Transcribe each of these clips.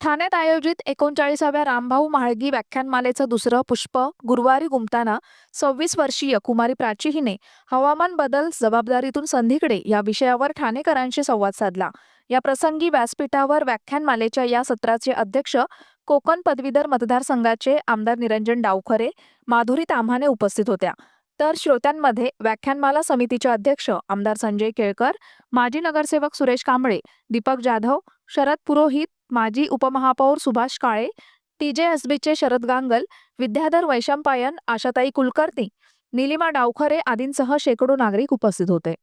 ठाण्यात आयोजित एकोणचाळीसाव्या रामभाऊ म्हाळगी व्याख्यानमालेचं दुसरं पुष्प गुरुवारी गुमताना सव्वीस वर्षीय कुमारी प्राची हिने हवामान बदल जबाबदारीतून संधीकडे या विषयावर ठाणेकरांशी संवाद साधला. या प्रसंगी व्यासपीठावर व्याख्यानमालेच्या या सत्राचे अध्यक्ष कोकण पदवीधर मतदारसंघाचे आमदार निरंजन डावखरे माधुरी ताम्हाणे उपस्थित होत्या. तर श्रोत्यांमध्ये व्याख्यानमाला समितीचे अध्यक्ष आमदार संजय केळकर माजी नगरसेवक सुरेश कांबळे दीपक जाधव शरद पुरोहित माजी उपमहापौर सुभाष काळे टीजेएसबीचे शरद गांगल विद्याधर वैशंपायन आशाताई कुलकर्णी निलिमा डावखरे आदींसह शेकडो नागरिक उपस्थित होते.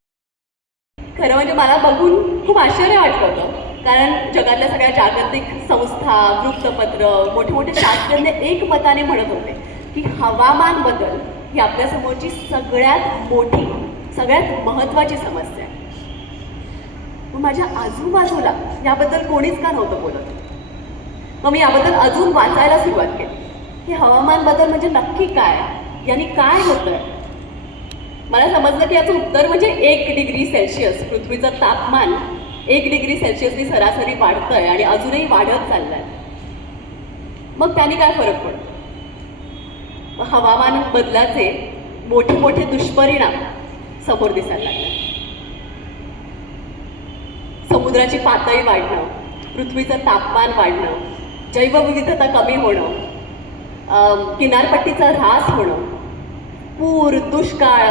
खरं म्हणजे मला बघून खूप आश्चर्य वाटलं होतं. कारण जगातल्या सगळ्या जागतिक संस्था वृत्तपत्र मोठे मोठे शास्त्रज्ञ एकमताने म्हणत होते की हवामान बदल ही आपल्यासमोरची सगळ्यात मोठी सगळ्यात महत्त्वाची समस्या आहे. मग माझ्या आजूबाजूला याबद्दल कोणीच का नव्हतं बोलत? मग मी याबद्दल अजून वाचायला सुरुवात केली. हे हवामान बदल म्हणजे नक्की काय? यांनी काय होतं मला समजलं की याचं उत्तर म्हणजे एक डिग्री सेल्शियस पृथ्वीचं तापमान एक डिग्री सेल्शियसनी सरासरी वाढतंय आणि अजूनही वाढत चाललंय. मग त्याने काय फरक पडतो? हवामान बदलाचे मोठे मोठे दुष्परिणाम समोर दिसायला लागले. समुद्राची पातळी वाढणं पृथ्वीचं तापमान वाढणं जैवविविधता कमी होणं किनारपट्टीचा ऱ्हास होणं पूर दुष्काळ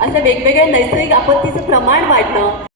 असे वेगवेगळ्या नैसर्गिक आपत्तीचं प्रमाण वाढणं